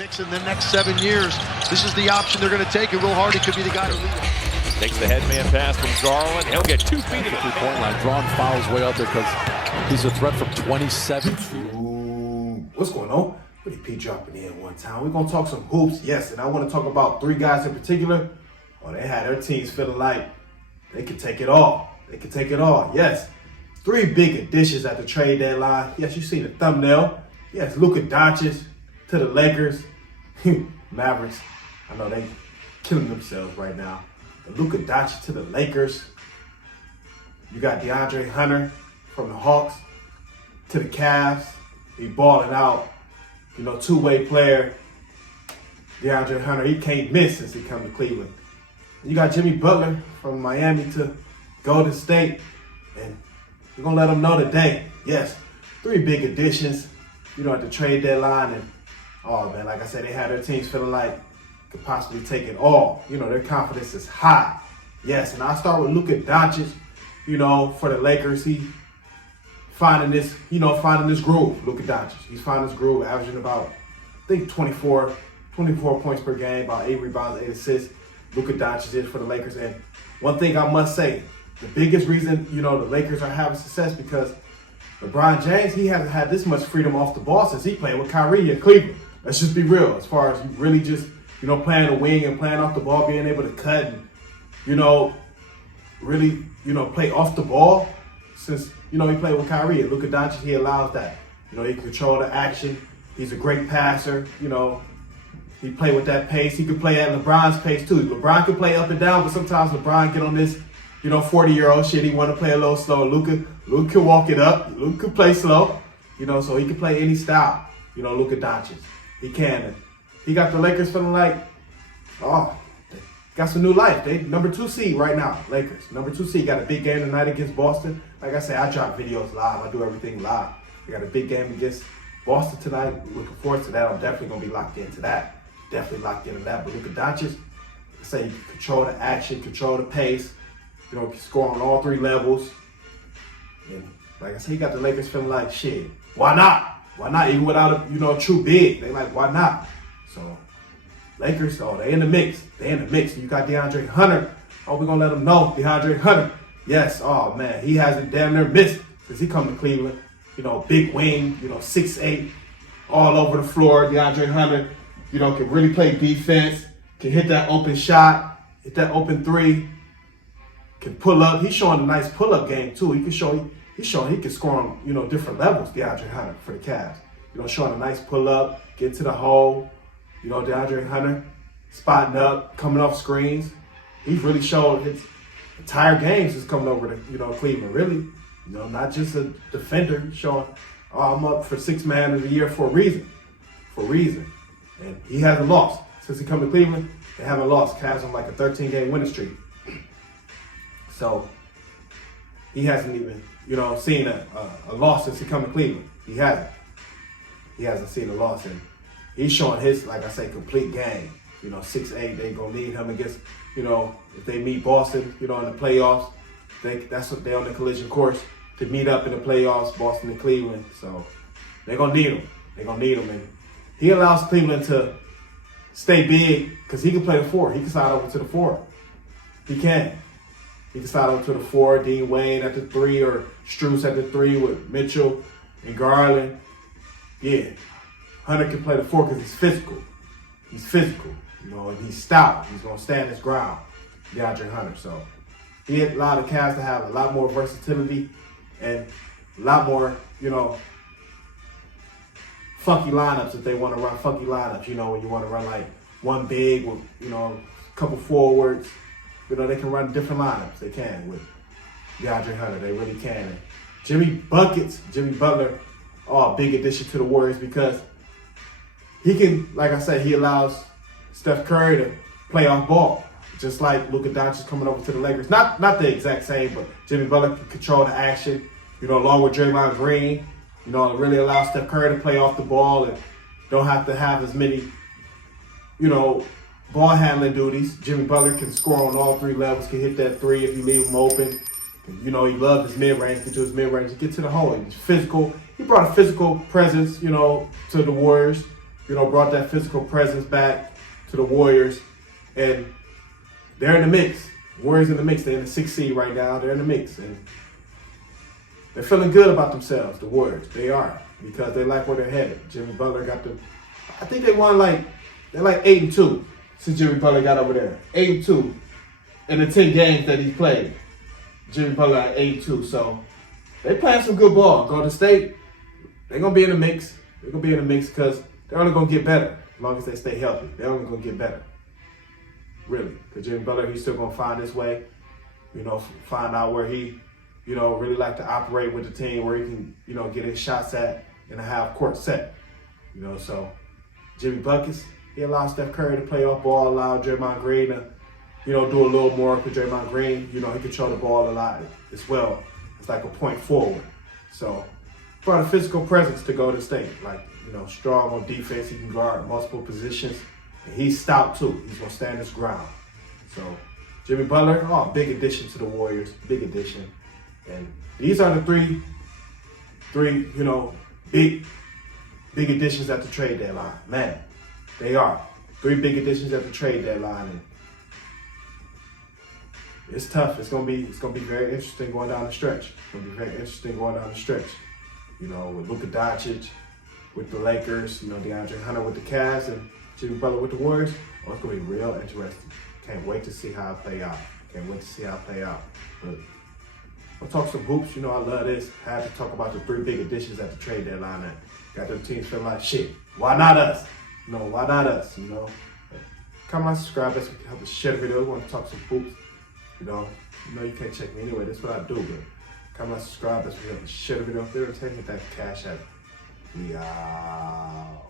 picks in the next 7 years. This is the option they're going to take, and Will Hardy could be the guy to lead it. Takes the headman pass from Garland. He'll get 2 feet to the three-point line. Drawing fouls way out there because he's a threat from 27 feet. What's going on? Willie P dropping in one time. We're going to talk some hoops, yes, and I want to talk about 3 guys in particular. Oh, they had their teams feeling like they could take it all. They could take it all, yes. 3 big additions at the trade deadline. Yes, you see the thumbnail. Yes, Luka Doncic to the Lakers. Mavericks, I know they killing themselves right now. But Luka Doncic to the Lakers. You got DeAndre Hunter from the Hawks to the Cavs. He balling out. You know, two-way player. DeAndre Hunter, he can't miss since he come to Cleveland. You got Jimmy Butler from Miami to Golden State. And we're going to let them know today. Yes, 3 big additions, you know, at the trade deadline. And, oh, man, like I said, they had their teams feeling like could possibly take it all. You know, their confidence is high. Yes, and I'll start with Luka Doncic, you know, for the Lakers. He finding this groove, Luka Doncic. He's finding this groove, averaging about, I think, 24 points per game, about 8 rebounds, 8 assists. Luka Doncic is for the Lakers. And one thing I must say, the biggest reason, you know, the Lakers are having success because LeBron James, he hasn't had this much freedom off the ball since he played with Kyrie in Cleveland. Let's just be real. As far as you really just, you know, playing the wing and playing off the ball, being able to cut and, you know, really, you know, play off the ball since, you know, he played with Kyrie. And Luka Doncic, he allows that. You know, he can control the action. He's a great passer. You know, he play with that pace. He could play at LeBron's pace too. LeBron can play up and down, but sometimes LeBron get on this, you know, 40-year-old shit. He want to play a little slow. Luka can walk it up. Luka can play slow. You know, so he can play any style. You know, Luka Doncic. He can. And he got the Lakers feeling like, oh, they got some new life. They number 2 seed right now, Lakers. Number 2 seed. Got a big game tonight against Boston. Like I said, I drop videos live. I do everything live. They got a big game against Boston tonight. Looking forward to that. I'm definitely going to be locked into that. Definitely locked into that. But Luka Doncic, I say you can control the action, control the pace. You know, can score on all 3 levels. And like I said, he got the Lakers feeling like, shit, why not? Why not? Even without a, you know, true big. They like, why not? So, Lakers, oh, they in the mix. They in the mix. You got DeAndre Hunter. Oh, we're going to let them know. DeAndre Hunter. Yes, oh, man. He hasn't damn near missed since he come to Cleveland. You know, big wing, you know, 6'8", all over the floor. DeAndre Hunter, you know, can really play defense. Can hit that open shot. Hit that open 3. Can pull up. He's showing a nice pull-up game, too. He's showing he can score on, you know, different levels, DeAndre Hunter, for the Cavs. You know, showing a nice pull-up, get to the hole. You know, DeAndre Hunter spotting up, coming off screens. He's really showed his entire games is coming over to, you know, Cleveland. Really, you know, not just a defender. He's showing, oh, I'm up for 6th man of the year for a reason. For a reason. And he hasn't lost. Since he come to Cleveland, they haven't lost. Cavs on like a 13-game winning streak. So he hasn't even, you know, seen a loss since he come to Cleveland. He hasn't. He hasn't seen a loss. And he's showing his, like I say, complete game. You know, 6'8", they gonna need him against, you know, if they meet Boston, you know, in the playoffs, that's what they're on the collision course to meet up in the playoffs, Boston and Cleveland. So they're gonna need him. They're gonna need him. And he allows Cleveland to stay big because he can play the 4. He can slide over to the 4. He can. He can slide over to the 4, Dean Wayne at the 3, or Strus at the 3 with Mitchell and Garland. Yeah, Hunter can play the 4 because he's physical. He's physical, you know, and he's stout. He's going to stand his ground, DeAndre Hunter. So he allowed the Cavs to have a lot more versatility and a lot more, you know, funky lineups if they want to run funky lineups. You know, when you want to run like one big with, you know, a couple forwards. You know, they can run different lineups. They can with DeAndre Hunter. They really can. And Jimmy Butler, oh, big addition to the Warriors because he can, like I said, he allows Steph Curry to play off ball. Just like Luka Doncic coming over to the Lakers. Not the exact same, but Jimmy Butler can control the action, you know, along with Draymond Green. You know, it really allows Steph Curry to play off the ball and don't have to have as many, you know, ball handling duties. Jimmy Butler can score on all 3 levels, can hit that 3 if you leave him open. You know, he loves his mid-range, get to his mid-range, get to the hole. He's physical. He brought a physical presence, you know, to the Warriors. brought that physical presence back to the Warriors, and they're in the mix. Warriors in the mix. They're in the 6th seed right now. They're in the mix, and they're feeling good about themselves. The Warriors, they are, because they like where they're headed. Jimmy Butler got them. I think they won they're 8-2 since Jimmy Butler got over there. 8-2 in the 10 games that he played. Jimmy Butler at 8-2, so they playing some good ball. Golden State, they're gonna be in the mix. They're gonna be in the mix because they're only gonna get better as long as they stay healthy. They're only gonna get better, really. Because Jimmy Butler, he's still gonna find his way. Find out where he, really like to operate with the team, where he can, get his shots at in a half-court set. So Jimmy Buckets, he allowed Steph Curry to play off ball, allowed Draymond Green to, do a little more, because Draymond Green, he control the ball a lot as well. It's like a point forward. So brought a physical presence to Golden State, strong on defense. He can guard multiple positions, and he's stout too. He's gonna stand his ground. So Jimmy Butler, big addition to the Warriors, big addition. And these are the three, big additions at the trade deadline. Man, they are 3 big additions at the trade deadline, and it's tough. It's gonna be very interesting going down the stretch. With Luka Doncic, with the Lakers, DeAndre Hunter with the Cavs, and Jimmy Butler with the Warriors. It's gonna be real interesting. Can't wait to see how it play out. But we'll talk some hoops. I love this. Had to talk about the 3 big additions at the trade deadline that got them teams feeling like shit. Why not us? Why not us? Come on, subscribe. Let's help us share the video. We want to talk some hoops. You can't check me anyway. That's what I do. But come on, subscribe. Let's share the video. If they're hit that cash app. We out.